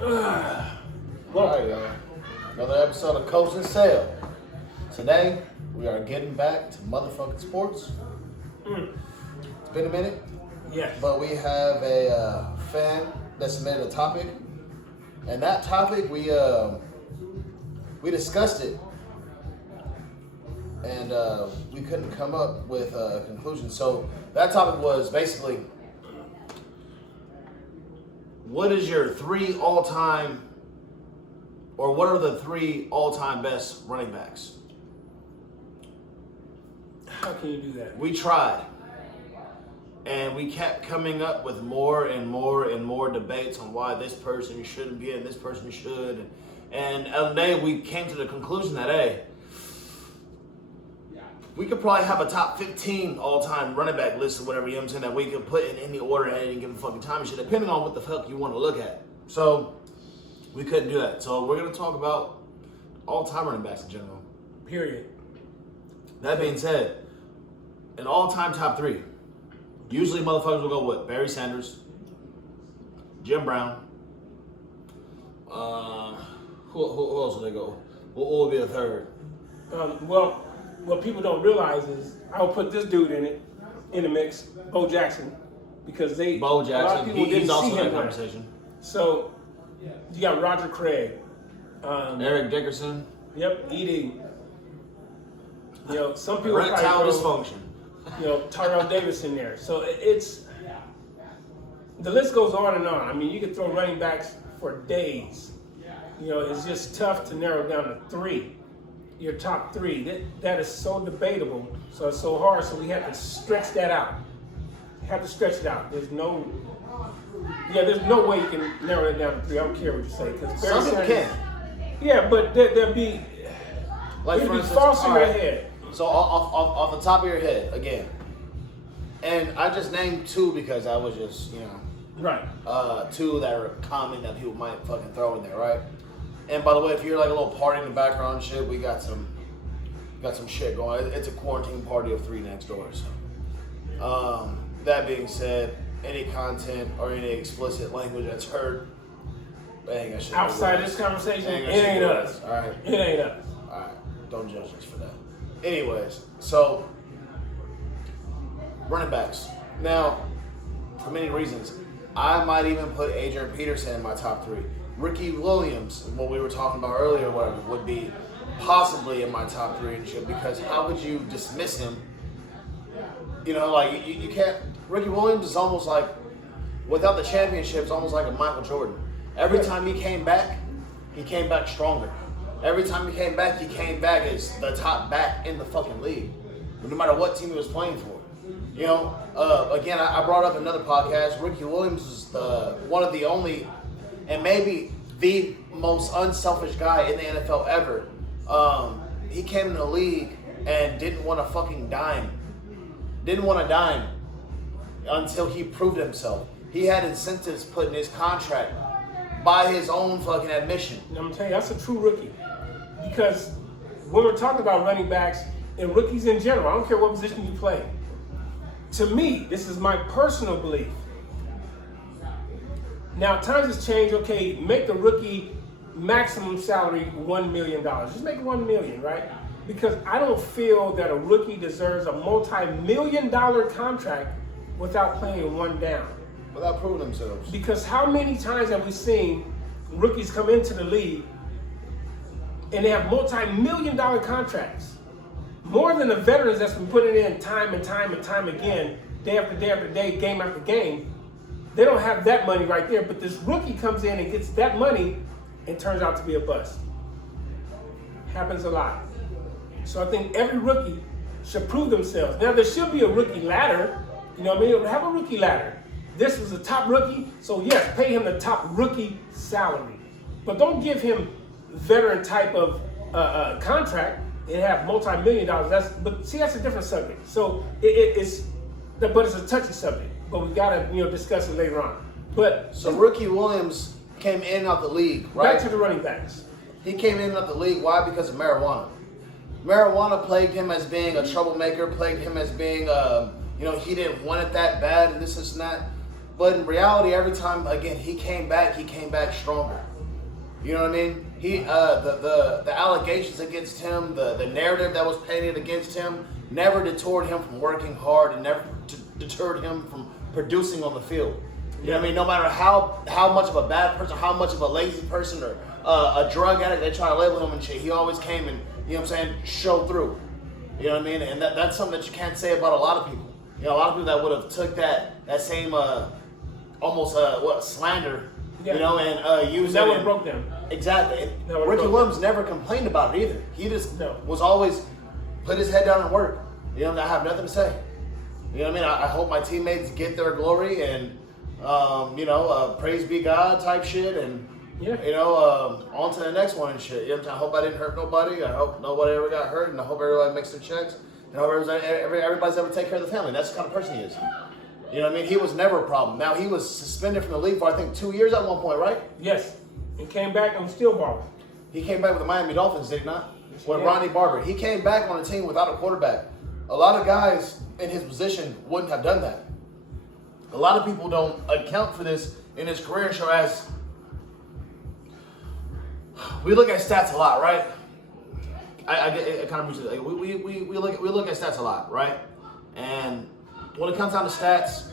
Well, All right, y'all. Another episode of Coach and Sale. Today, we are getting back to motherfucking sports. It's been a minute, yes. but we have a fan that submitted a topic, and that topic we discussed it, and we couldn't come up with a conclusion. So that topic was basically, what is your three all-time, or what are the three all-time best running backs? How can you do that? We tried, and we kept coming up with more and more and more debates on why this person shouldn't be and this person should. And today we came to the conclusion that, hey, we could probably have a top 15 all-time running back list or whatever, you know what I'm saying, that we could put in any order at any given fucking time and shit, depending on what the fuck you want to look at. So we couldn't do that. So we're going to talk about all-time running backs in general. Period. That being said, an all-time top three. Usually motherfuckers will go with Barry Sanders, Jim Brown. Who else will they go? What will be a third? Well, what people don't realize is I'll put this dude in the mix, Bo Jackson, because Bo a lot of Jackson, people didn't he's also see in him that there. conversation. So you got Roger Craig, Eric Dickerson. Yep, Edie. You know, some people Erectile probably dysfunction. you know, Tyrell Davis in there. So it's the list goes on and on. I mean, you could throw running backs for days. You know, it's just tough to narrow down to three. Your top three. That is so debatable. So it's so hard. So we have to stretch that out. Have to stretch it out. There's no way you can narrow it down to three. I don't care what you say, because Some people can. Yeah, but there'll be Like, it'll for be instance, false in all your right. head. So off the top of your head, again. And I just named two because I was just, Right. two that are common that people might fucking throw in there, right? And by the way, if you're like a little party in the background and shit, we got some shit going. It's a quarantine party of three next door. So, that being said, any content or any explicit language that's heard, ain't shit. Outside this conversation, it ain't us. All right. It ain't us. All right. Don't judge us for that. Anyways, so running backs. Now, for many reasons, I might even put Adrian Peterson in my top three. Ricky Williams, what we were talking about earlier, would be possibly in my top three and shit, because how would you dismiss him? You know, like, you can't. Ricky Williams is almost like, without the championships, almost like a Michael Jordan. Every time he came back stronger. Every time he came back as the top back in the fucking league, no matter what team he was playing for. You know, again, I brought up another podcast. Ricky Williams is one of the only, and maybe the most unselfish guy in the NFL ever. He came in the league and didn't want a fucking dime. Didn't want a dime until he proved himself. He had incentives put in his contract by his own fucking admission. And I'm telling you, that's a true rookie. Because when we're talking about running backs and rookies in general, I don't care what position you play. To me, this is my personal belief. Now, times has changed. Okay, make the rookie maximum salary $1 million. Just make it $1 million, right? Because I don't feel that a rookie deserves a multi-million-dollar contract without playing one down. Without proving themselves. Because how many times have we seen rookies come into the league and they have multi-million-dollar contracts? More than the veterans that's been putting in time and time and time again, day after day after day, game after game. They don't have that money right there, but this rookie comes in and gets that money and turns out to be a bust. Happens a lot. So I think every rookie should prove themselves. Now, there should be a rookie ladder. You know what I mean? Have a rookie ladder. This was a top rookie, so yes, pay him the top rookie salary. But don't give him veteran type of contract and have multi-million dollars. That's a different subject. So it's a touchy subject. But we gotta discuss it later on. But so Ricky Williams came in and out the league, right? Back to the running backs. He came in and out the league. Why? Because of marijuana. Marijuana plagued him as being a troublemaker. Plagued him as being, he didn't want it that bad, and this and that. But in reality, every time again he came back stronger. You know what I mean? He the allegations against him, the narrative that was painted against him, never deterred him from working hard and never deterred him from producing on the field. You know what I mean? No matter how much of a bad person, how much of a lazy person or a drug addict they try to label him and shit, he always came and, you know what I'm saying, showed through. You know what I mean? And that's something that you can't say about a lot of people. You know, a lot of people that would have took that same almost slander, you know, and used that it. one broke them. Exactly. Ricky Williams never complained about it either. He just was always put his head down and work. You know, I have nothing to say. You know what I mean? I hope my teammates get their glory and, praise be God type shit and, on to the next one and shit. You know what I'm saying? I hope I didn't hurt nobody. I hope nobody ever got hurt, and I hope everybody makes their checks. And I hope everybody's ever take care of the family. That's the kind of person he is. You know what I mean? He was never a problem. Now, he was suspended from the league for, I think, 2 years at one point, right? Yes. And came back and was still balling. He came back with the Miami Dolphins, did he not? With Ronnie Barber. He came back on a team without a quarterback. A lot of guys in his position wouldn't have done that. A lot of people don't account for this in his career, so as we look at stats a lot, right? I kind of like, we look at stats a lot, right? And when it comes down to stats,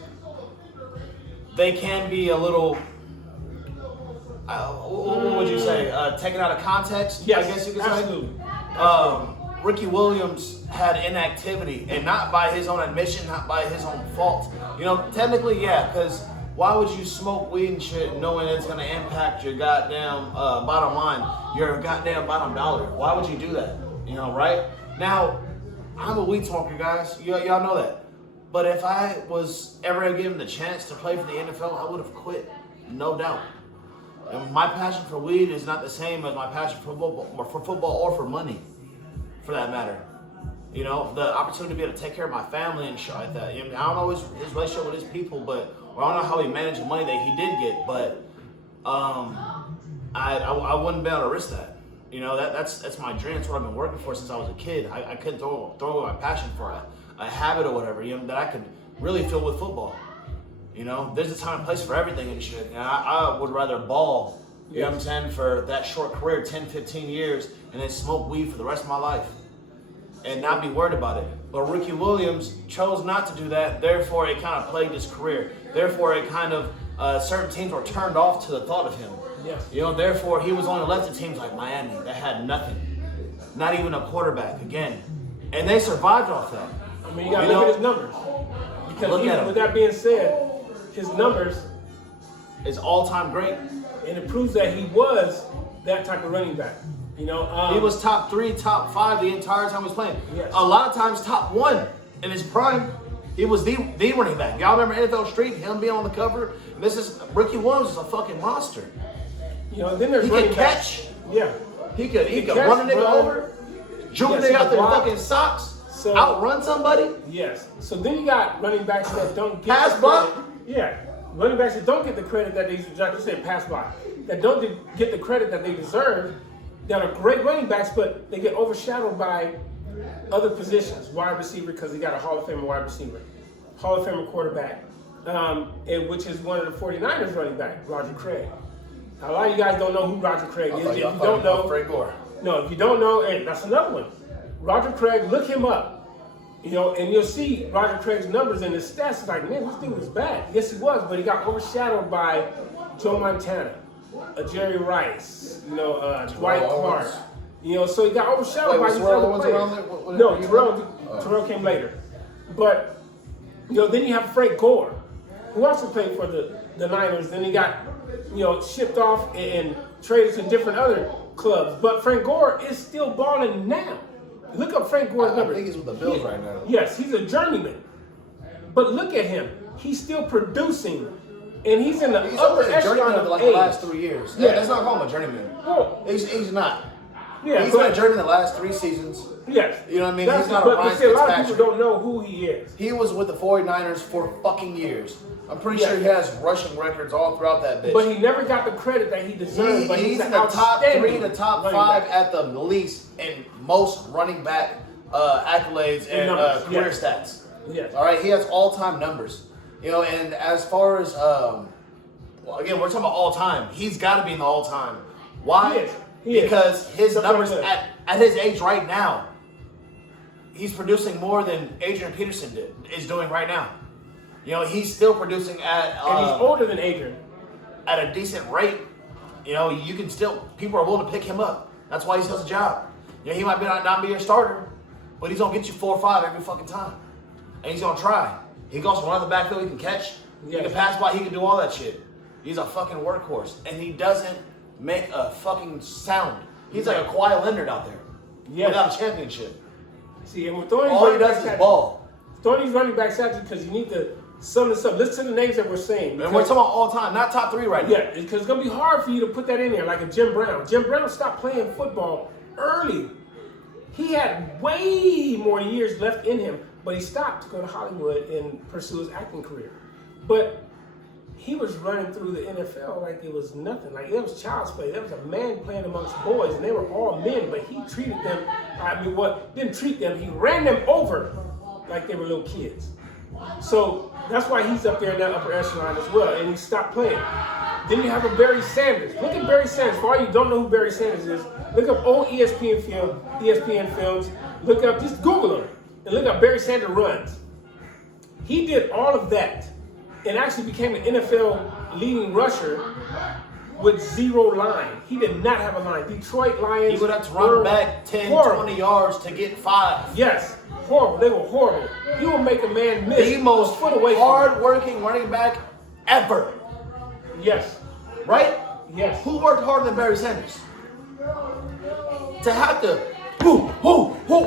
they can be a little, what would you say, taken out of context? Yes, I guess you could absolutely. say. Ricky Williams had inactivity, and not by his own admission, not by his own fault. You know, technically, yeah, because why would you smoke weed and shit knowing it's going to impact your goddamn bottom line, your goddamn bottom dollar? Why would you do that? You know, right? Now, I'm a weed smoker, guys. Y'all know that. But if I was ever given the chance to play for the NFL, I would have quit, no doubt. And my passion for weed is not the same as my passion for football or for money, for that matter. You know, the opportunity to be able to take care of my family and shit like that. I don't know his relationship with his people, but or I don't know how he managed the money that he did get, but I wouldn't be able to risk that. You know, that's my dream. That's what I've been working for since I was a kid. I couldn't throw away my passion for a habit or whatever, you know, that I could really feel with football. You know, there's a time and place for everything and shit. And I would rather ball, you know what I'm saying, for that short career, 10, 15 years, and then smoke weed for the rest of my life and not be worried about it. But Ricky Williams chose not to do that. Therefore, it kind of plagued his career. Therefore, it kind of, certain teams were turned off to the thought of him. Yes. You know, therefore, he was only left to teams like Miami that had nothing. Not even a quarterback, again. And they survived off that. I mean, you got to look at his numbers. Because even with that being said, his numbers is all-time great. And it proves that he was that type of running back. You know, he was top 3, top 5 the entire time he was playing. Yes. A lot of times top 1 in his prime. He was the running back. Y'all remember NFL Street, him being on the cover? Ricky Williams is a fucking monster. You know, then there's he running could catch. Yeah. He could run a nigga over, juke a nigga out their fucking socks, outrun somebody. Yes. So then you got running backs that don't get pass block. Yeah. Running backs that don't get the credit that they deserve. Like you said, pass block. That don't get the credit that they deserve. That are great running backs, but they get overshadowed by other positions. Wide receiver, because he got a Hall of Famer wide receiver. Hall of Famer quarterback. Which is one of the 49ers running back, Roger Craig. Now, a lot of you guys don't know who Roger Craig is. If you don't know, Frank Gore. No, if you don't know, and that's another one. Roger Craig, look him up. You know, and you'll see Roger Craig's numbers and his stats. It's like, man, this thing was bad. Yes, he was, but he got overshadowed by Joe Montana, Jerry Rice, you know, Dwight Clark. You know, so he got overshadowed by these other players. No, Terrell came later. But, you know, then you have Frank Gore, who also played for the Niners. Then he got, you know, shipped off and traded to different other clubs. But Frank Gore is still balling now. Look up Frank Gore's numbers. I think he's with the Bills right now. Yes, he's a journeyman. But look at him. He's still producing. And he's in the upper echelon of like the last 3 years. Yeah, that's not called him a journeyman. Oh. He's not. Yeah, he's been a journeyman the last 3 seasons. Yes. You know what I mean? He's not a Ryan Fitzpatrick. A lot of Fitzpatrick. people don't know who he is. He was with the 49ers for fucking years. I'm pretty sure he has rushing records all throughout that bitch. But he never got the credit that he deserved. But he's an in the top 3 to top 5 back. at the least in most running back accolades and career stats. Yes. All right, he has all-time numbers. You know, and as far as well, again, we're talking about all time. He's got to be in the all time. Why? He is. Because his Something numbers like that. at his age right now, he's producing more than Adrian Peterson is doing right now. You know, he's still producing at And he's older than Adrian. at a decent rate. You know, you can still, people are willing to pick him up. That's why he still has a job. You know, he might not be your starter, but he's gonna get you 4 or 5 every fucking time, and he's gonna try. He can also run the backfield. He can catch. He can pass by. He can do all that shit. He's a fucking workhorse, and he doesn't make a fucking sound. He's like a Kawhi Leonard out there without a championship. See, and we're throwing all he does is ball. Throwing these running backs at you because you need to sum this up. Listen to the names that we're saying. And we're talking about all time, not top 3 right now. Yeah, because it's gonna be hard for you to put that in there, like a Jim Brown. Jim Brown stopped playing football early. He had way more years left in him, but he stopped to go to Hollywood and pursue his acting career. But he was running through the NFL like it was nothing. Like it was child's play. There was a man playing amongst boys, and they were all men, but he treated them, didn't treat them, he ran them over like they were little kids. So that's why he's up there in that upper echelon as well, and he stopped playing. Then you have a Barry Sanders. Look at Barry Sanders. For all you who don't know who Barry Sanders is, look up old ESPN films. Look up, just Google him, and look up Barry Sanders runs. He did all of that, and actually became an NFL leading rusher with 0 line. He did not have a line. Detroit Lions. He would have to run back 10, 20 yards to get 5. Yes, horrible. They were horrible. He will make a man miss The most foot away hard-working running back ever. Yes. Right? Yes. Who worked harder than Barry Sanders? To have to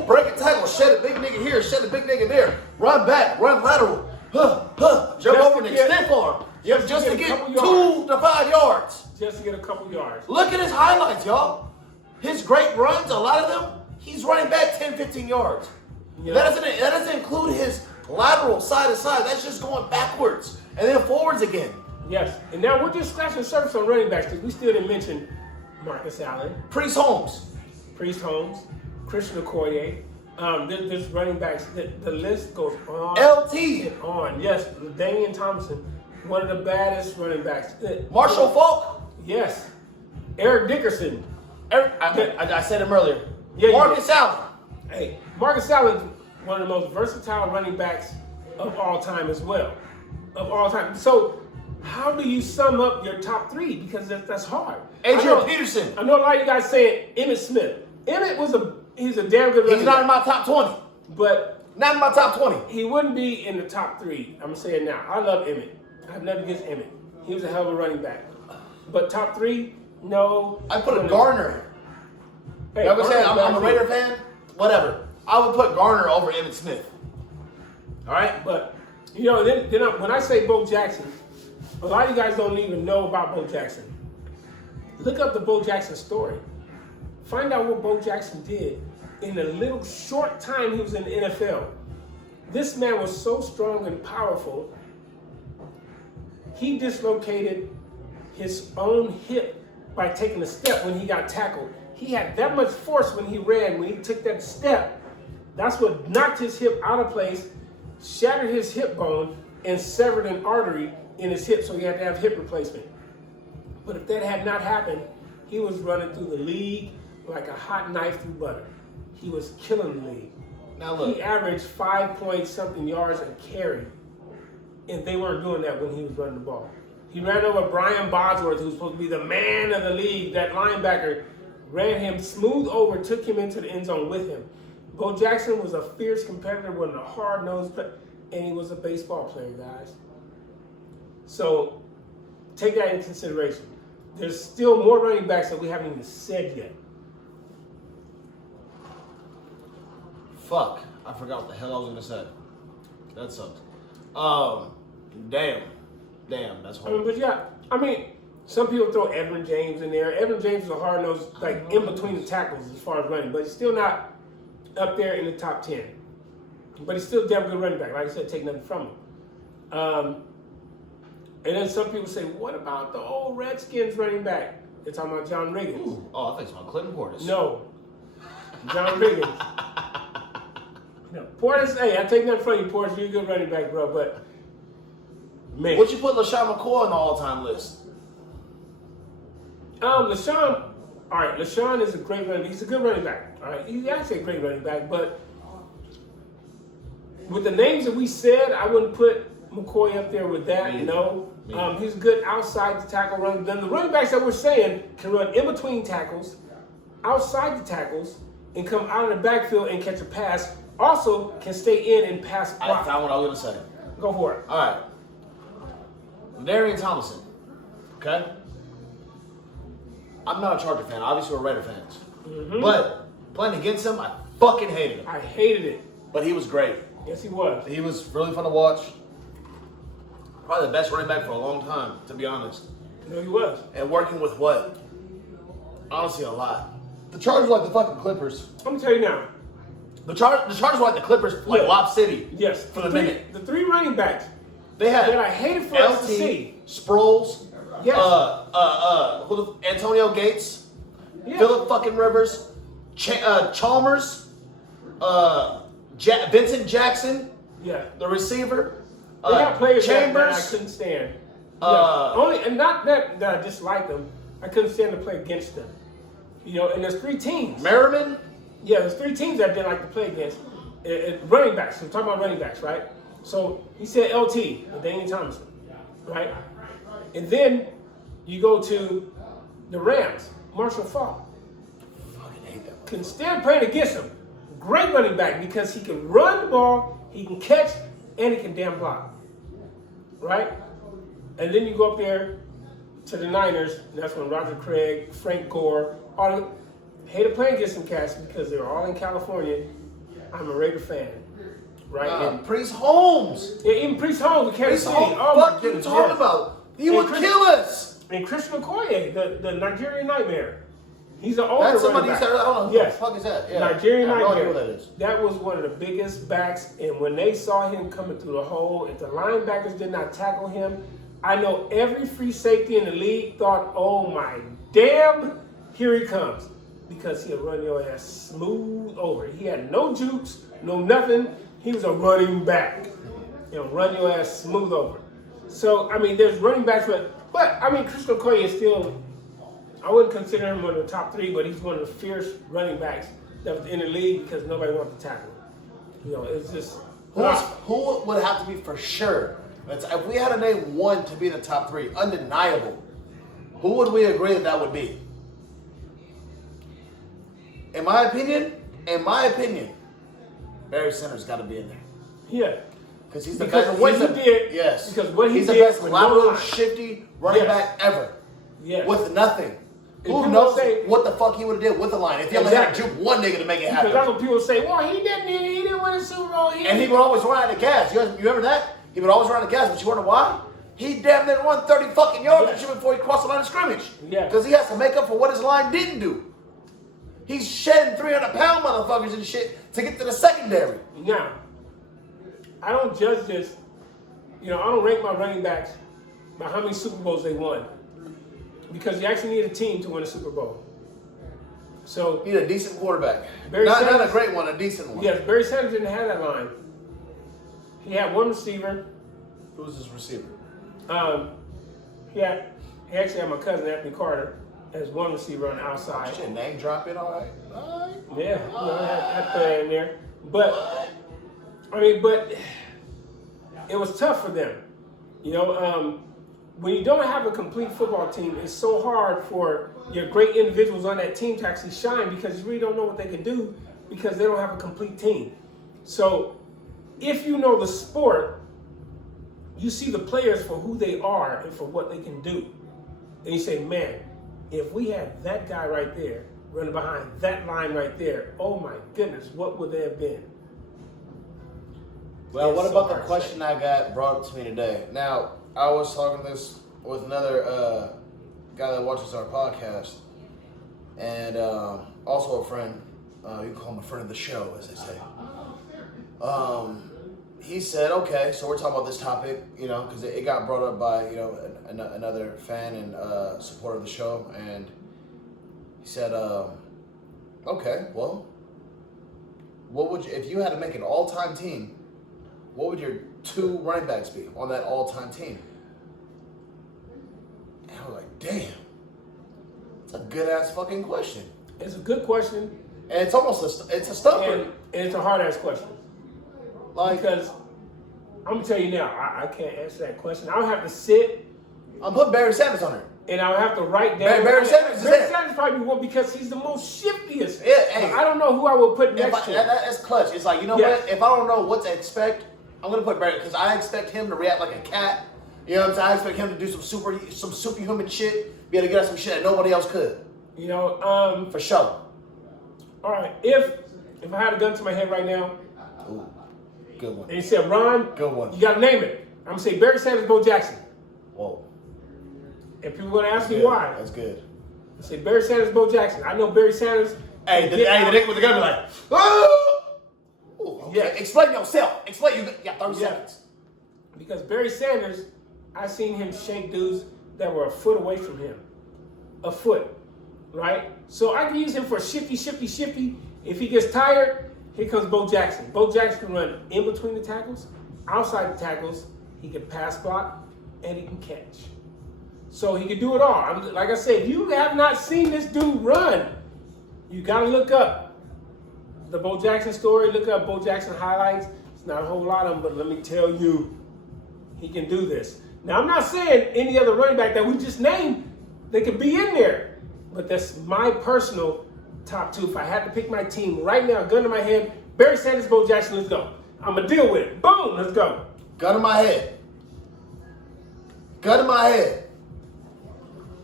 break a tackle, shed a big nigga here, shed a big nigga there, run back, run lateral, jump over and extend for him. Just to get 2 to 5 yards. Just to get a couple yards. Look at his highlights, y'all. His great runs, a lot of them, he's running back 10, 15 yards. Yeah. That doesn't include his lateral side to side. That's just going backwards and then forwards again. Yes. And now we're just scratching the surface on running backs because we still didn't mention Marcus Allen, Priest Holmes, Christian Okoye. There's running backs. The list goes on. LT, and on. Yes. Damian Thompson, one of the baddest running backs. Marshall Faulk. Yes. Eric Dickerson. I said him earlier. Yeah, Marcus Allen. Hey, Marcus Allen's one of the most versatile running backs of all time as well. Of all time. So how do you sum up your top 3? Because that's hard. Adrian Peterson. I know a lot of you guys saying Emmitt Smith. Emmitt he's a damn good running He's not back. in my top 20. But Not in my top 20. he wouldn't be in the top 3. I'm going to say it now. I love Emmitt. I have nothing against Emmitt. He was a hell of a running back. But top 3, no. I put a Garner. Hey, You know what I'm saying? Garner's I'm a back Raider there. fan. Whatever. I would put Garner over Emmitt Smith. All right? But, when I say Bo Jackson, a lot of you guys don't even know about Bo Jackson. Look up the Bo Jackson story. Find out what Bo Jackson did in the little short time he was in the NFL. This man was so strong and powerful, he dislocated his own hip by taking a step when he got tackled. He had that much force when he ran, when he took that step. That's what knocked his hip out of place, shattered his hip bone, and severed an artery in his hip, so he had to have hip replacement. But if that had not happened, he was running through the league like a hot knife through butter. He was killing the league. Now look. He averaged 5 point something yards a carry, and they weren't doing that when he was running the ball. He ran over Brian Bosworth, who was supposed to be the man of the league. That linebacker ran him smooth over, took him into the end zone with him. Bo Jackson was a fierce competitor, wasn't a hard-nosed player, and he was a baseball player, guys. So take that into consideration. There's still more running backs that we haven't even said yet. Fuck. I forgot what the hell I was going to say. That sucks. Damn, that's hard. Some people throw Edwin James in there. Edwin James is a hard-nosed, like in between the tackles as far as running, but he's still not up there in the top 10. But he's still a damn good running back. Like I said, take nothing from him. And then some people say, what about the old Redskins running back? They're talking about John Riggins. Ooh. Oh, I think it's about Clinton Portis. No. John Riggins. No. Portis, hey, I take nothing from you, Portis. You're a good running back, bro. But Man. Would you put LaShawn McCoy on the all-time list? LaShawn, all right, LaShawn is a great running back. He's a good running back. All right, he's actually a great running back, but with the names that we said, I wouldn't put McCoy up there with that. No. He's a good outside the tackle runner. Then the running backs that we're saying can run in between tackles, outside the tackles, and come out of the backfield and catch a pass. Also can stay in and pass block. I found what I was going to say. Go for it. All right. Darian Thompson. Okay? I'm not a Charger fan. Obviously, we're Raider fans. Mm-hmm. But playing against him, I fucking hated him. I hated it. But he was great. Yes, he was. He was really fun to watch. Probably the best running back for a long time, to be honest. No, he was. And working with what? Honestly, a lot. The Chargers were like the fucking Clippers. I'm going to tell you now. The Chargers were like the Clippers, like Lob City. Yes. For the minute. The three running backs they had that I hated for us to see. Sproles. Yes. Antonio Gates. Yeah. Phillip fucking Rivers. Chalmers. Vincent Jackson. Yeah. The receiver. They got players Chambers. that I couldn't stand. Only, and not that I disliked them. I couldn't stand to play against them. You know, and there's three teams. Merriman. Yeah, there's three teams that I didn't like to play against. Running backs. We're talking about running backs, right? So he said LT, Daniel Thompson, right? And then you go to the Rams, Marshall Faulk. Fucking hate that. Couldn't stand playing against him. Great running back because he can run the ball, he can catch, and he can damn block. Right? And then you go up there to the Niners, and that's when Roger Craig, Frank Gore, hated playing against them cats because they were all in California. I'm a Raider fan. Right? And Priest Holmes. Yeah, even Priest Holmes with Kansas City. Oh, what are you talking about? He would kill us. And Christian Okoye, the Nigerian Nightmare. He's an older That's somebody running said, back. I don't know who the fuck is that? Yeah. Nigerian I have no idea Nightmare. who that is. That was one of the biggest backs, and when they saw him coming through the hole, if the linebackers did not tackle him, I know every free safety in the league thought, oh my damn, here he comes. Because he'll run your ass smooth over. He had no jukes, no nothing. He was a running back. He'll run your ass smooth over. So, I mean, there's running backs, but I mean, Christian Okoye is still, I wouldn't consider him one of the top three, but he's one of the fierce running backs that was in the league because nobody wanted to tackle him. You know, it's just. Who would have to be for sure? If we had to name one to be in the top three, undeniable, who would we agree that would be? In my opinion, Barry Sanders got to be in there. Yeah. Because he's the because best. what he did. Yes. Because what he he's did. the best with lateral no shifty running back ever. Yes. With nothing. Who people knows say, what the fuck he would have did with the line if he only had to juke one nigga to make it happen? Because that's what people say. Well, he didn't win a Super Bowl. And he would always run out of gas. You remember that? He would always run out of gas. But you wonder why? He damn near run 30 fucking yards and shit before he crossed the line of scrimmage. Yeah. Because he has to make up for what his line didn't do. He's shedding 300-pound motherfuckers and shit to get to the secondary. Now, I don't judge this. You know, I don't rank my running backs by how many Super Bowls they won. Because you actually need a team to win a Super Bowl. So You need a decent quarterback. Barry Not Sanders, a great one, a decent one. Yes, Barry Sanders didn't have that line. He had one receiver. Who's his receiver? He actually had my cousin Anthony Carter as one receiver on the outside. Shit, name drop it, all right. All right. Yeah, I put that in there. But it was tough for them. You know, when you don't have a complete football team, it's so hard for your great individuals on that team to actually shine because you really don't know what they can do because they don't have a complete team. So if you know the sport, you see the players for who they are and for what they can do. And you say, man, if we had that guy right there running behind that line right there, oh my goodness, what would they have been? Well, It's what so about the hard to question I got brought up to me today? Now, I was talking this with another guy that watches our podcast, and also a friend. You can call him a friend of the show, as they say. He said, okay, so we're talking about this topic, you know, because it got brought up by, you know, another fan and supporter of the show, and he said, okay, well, what would you, if you had to make an all-time team, what would your 2 running backs be on that all-time team? And I was like, damn. It's a good-ass fucking question. It's a good question. And it's almost it's a stumper. And it's a hard-ass question. Like, Because I'm going to tell you now, I can't answer that question. I'll have to sit I'm putting Barry Sanders on there. and I'll have to write down. Barry Sanders is Barry there. Sanders probably won't because he's the most shiftiest. Yeah, hey. But I don't know who I would put next to him. That's clutch. It's like, you know Yeah. what? If I don't know what to expect, I'm going to put Barry, because I expect him to react like a cat. You know what I'm saying? I expect him to do some superhuman shit, be able to get us some shit that nobody else could. You know, For sure. all right, if I had a gun to my head right now, Ooh, good one. and he said, Ron, Good one. you got to name it. I'm going to say Barry Sanders, Bo Jackson. Whoa. And people going to ask me Good. why. That's good. I say Barry Sanders, Bo Jackson. I know Barry Sanders. Hey, the nigga with the gun be like, oh! Ooh, okay. Yeah. Explain yourself. Explain. You got 30 seconds. Because Barry Sanders, I seen him shake dudes that were a foot away from him. A foot, right? So I can use him for shifty. If he gets tired, here comes Bo Jackson. Bo Jackson can run in between the tackles, outside the tackles. He can pass block, and he can catch. So he can do it all. Like I said, if you have not seen this dude run, you got to look up the Bo Jackson story. Look up Bo Jackson highlights. It's not a whole lot of them, but let me tell you, he can do this. Now, I'm not saying any other running back that we just named, they could be in there. But that's my personal top 2. If I had to pick my team right now, gun to my head, Barry Sanders, Bo Jackson, let's go. I'm going to deal with it. Boom, let's go. Gun to my head. Gun to my head.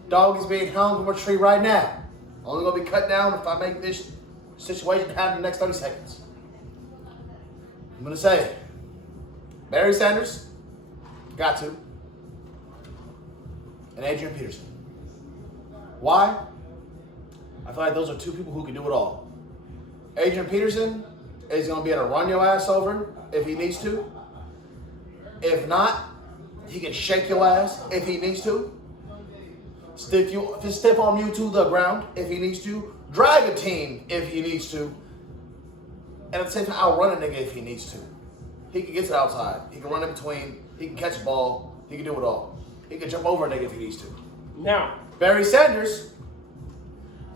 Dog is being hung from a tree right now. Only going to be cut down if I make this situation happen in the next 30 seconds. I'm going to say, Barry Sanders, got to, and Adrian Peterson. Why? I feel like those are 2 people who can do it all. Adrian Peterson is going to be able to run your ass over if he needs to. If not, he can shake your ass if he needs to. Step on you to the ground if he needs to. Drag a team if he needs to. And at the same time, outrun a nigga if he needs to. He can get to the outside. He can run in between. He can catch a ball. He can do it all. He can jump over a nigga if he needs to. Now, Barry Sanders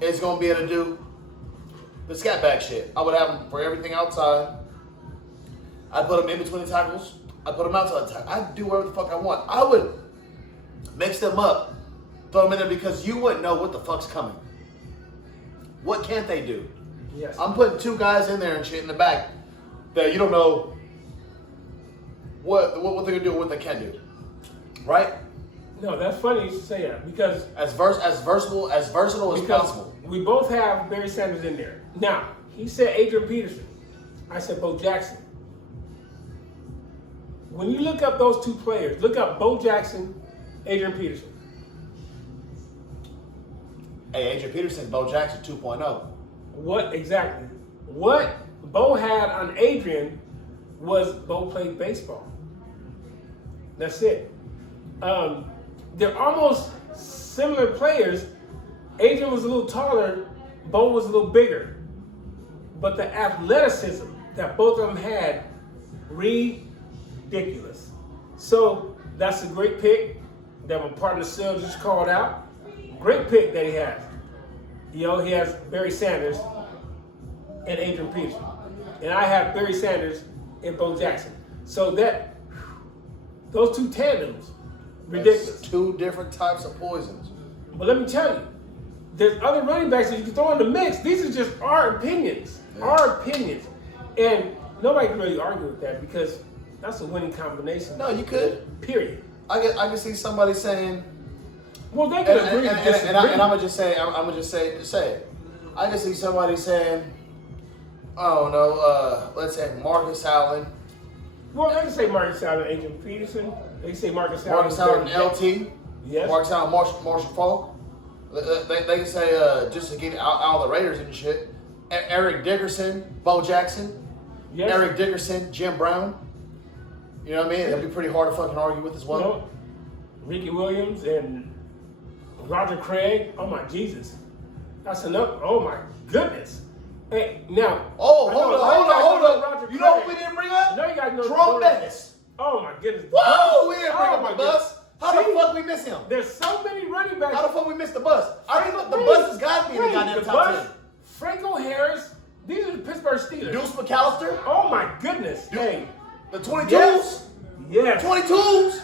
is going to be able to do the scat back shit. I would have him for everything outside. I'd put him in between the tackles. I'd put him outside the tackle. I'd do whatever the fuck I want. I would mix them up, throw them in there because you wouldn't know what the fuck's coming. What can't they do? yes. I'm putting 2 guys in there and shit in the back that you don't know what they're going to do and what they can do. Right? No, that's funny you should say that because As versatile as possible. we both have Barry Sanders in there. Now, he said Adrian Peterson. I said Bo Jackson. When you look up those 2 players, look up Bo Jackson, Adrian Peterson. Hey, Adrian Peterson, Bo Jackson 2.0. What exactly? What Bo had on Adrian was Bo played baseball. That's it. They're almost similar players. Adrian was a little taller, Bo was a little bigger. But the athleticism that both of them had, ridiculous. So that's a great pick that my partner Sil just called out. Great pick that he has. You know, he has Barry Sanders and Adrian Peterson. And I have Barry Sanders and Bo Jackson. So that, those 2 tandems, ridiculous. That's 2 different types of poisons. But let me tell you, there's other running backs that you can throw in the mix. These are just our opinions. Yeah. Our opinions. And nobody can really argue with that because that's a winning combination. No, you could. Period. I can see somebody saying, Well, they can agree to disagree. and I'm gonna just say it. I can see somebody saying, oh no, let's say Marcus Allen. Well, they can say Marcus Allen, Adrian Peterson. They can say Marcus Allen. Marcus Allen, LT. Yes. Marcus Allen, Marshall Falk. They can say just to get out of the Raiders and shit. Eric Dickerson, Bo Jackson. Yes. Eric Dickerson, Jim Brown. You know what I mean? It'd be pretty hard to fucking argue with as well. You know, Ricky Williams and Roger Craig. Oh my Jesus. That's enough. Oh my goodness. Hey, now. Oh, I hold know on. Roger You know what we Craig. didn't bring up? No, you guys know Jerome Bettis. Oh my goodness. Whoa, we didn't bring Oh up my the bus. How See? the fuck we miss him? There's so many running backs. How the fuck we missed the bus? I think the bus has got to be in the goddamn the top bus, 10. Franco Harris. These are the Pittsburgh Steelers. Deuce McAllister. Oh my goodness. Hey. The 22s. Yes. 22s.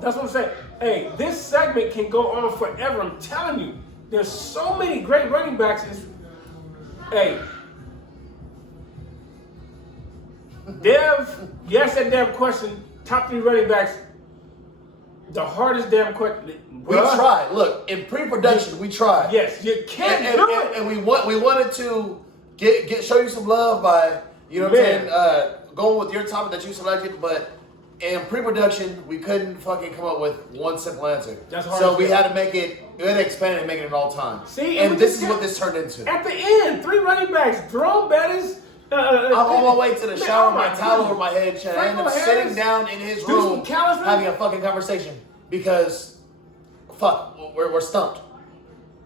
That's what I'm saying. Hey, this segment can go on forever. I'm telling you. There's so many great running backs. Hey. Dev, yes, that damn question. Top 3 running backs. The hardest damn question. We tried. Look, in pre-production, we tried. Yes, you can't do it. And we wanted to show you some love by, you know what I'm saying, going with your topic that you selected, but in pre-production, we couldn't fucking come up with one simple answer. That's hard. So we had to expand it and make it an all-time. See, and this is what this turned into. At the end, 3 running backs. Jerome Bettis. I'm on my way to the shower, oh my towel goodness. over my head, and I ended up Franco sitting Harris, down in his Deuce room McAllister. having a fucking conversation because, fuck, we're stumped.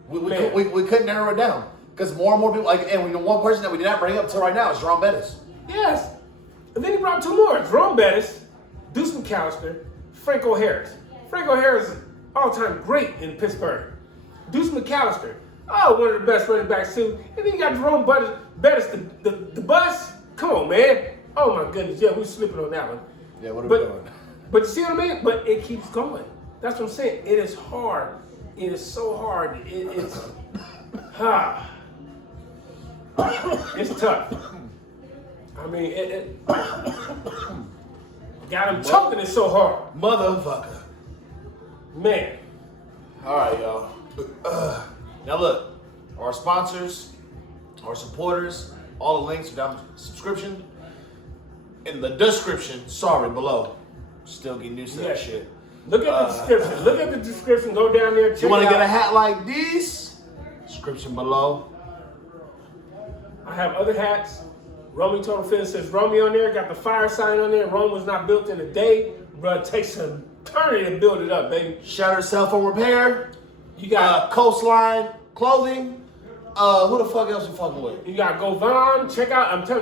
We couldn't narrow it down because more and more people, and we know one person that we did not bring up until right now is Jerome Bettis. Yes. And then he brought 2 more. Jerome Bettis, Deuce McAllister, Franco Harris. Franco Harris is all-time great in Pittsburgh. Deuce McAllister, one of the best running backs too. And then you got Jerome Bettis, the bus. Come on, man. Oh my goodness, yeah, we're slipping on that one. Yeah, what are we doing? But you see what I mean? But it keeps going. That's what I'm saying. It is hard. It is so hard. It's it's tough. I mean, got him choking it so hard. Motherfucker. Man. All right, y'all. Now look, our sponsors, our supporters, all the links are down in the subscription. In the description, sorry, below. Still getting used to that shit. Look at the description. Look at the description. Go down there. Check You want it to get out. a hat like this? Description below. I have other hats. Romy Total Fitness says Romy on there. Got the fire sign on there. Rome was not built in a day. Bro, it takes an eternity to build it up, baby. Shutter Cell Phone Repair. You got Coastline Clothing. Who the fuck else you fucking with? You got Govan. Check out the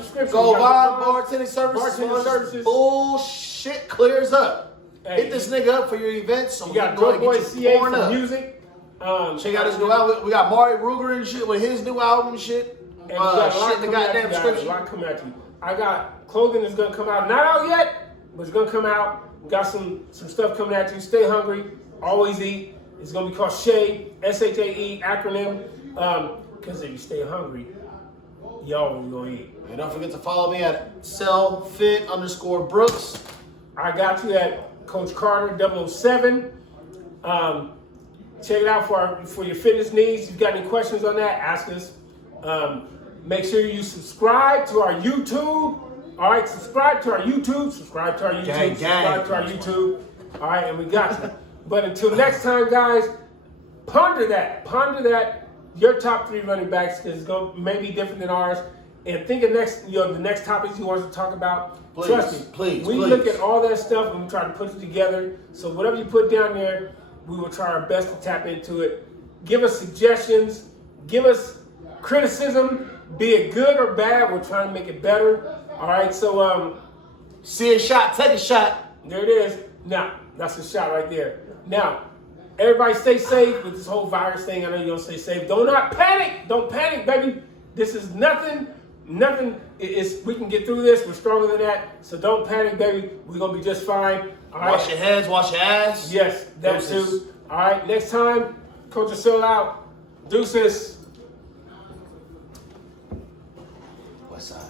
description. Govan Bartender Services. Bartender Services. Bullshit clears up. Hey, Hit this nigga up for your events. So You got go Dope Boy CA for up. music. Check out his new album. We got Mari Ruger and shit with his new album and shit. And you got a lot Shit in the coming at goddamn you, guys. description. A lot coming at you. I got clothing that's gonna come out. Not out yet, but it's gonna come out. We got some stuff coming at you. Stay hungry. Always eat. It's gonna be called SHAE, SHAE acronym. Because if you stay hungry, you always gonna eat. And don't forget to follow me at cellfit_Brooks. I got you at Coach Carter 007. Check it out for your fitness needs. If you got any questions on that, ask us. Make sure you subscribe to our YouTube. All right, subscribe to our YouTube. Subscribe to our YouTube. Gang, gang. Subscribe to our YouTube. All right, and we got you. But until next time, guys, ponder that. Ponder that. Your top 3 running backs is going maybe different than ours. And think of the next topics you want us to talk about. Please, Trust me, please. we look at all that stuff and we try to put it together. So whatever you put down there, we will try our best to tap into it. Give us suggestions. Give us criticism, be it good or bad. We're trying to make it better. All right, so See a shot, take a shot. there it is. Now, that's a shot right there. Now, everybody stay safe with this whole virus thing. I know you don't stay safe. Do not panic. Don't panic, baby. This is nothing. We can get through this. We're stronger than that. So don't panic, baby. We're going to be just fine. All right? Wash your hands, wash your ass. Yes, that Deuces. too. All right, next time, Coach will sell out. Deuces. West side.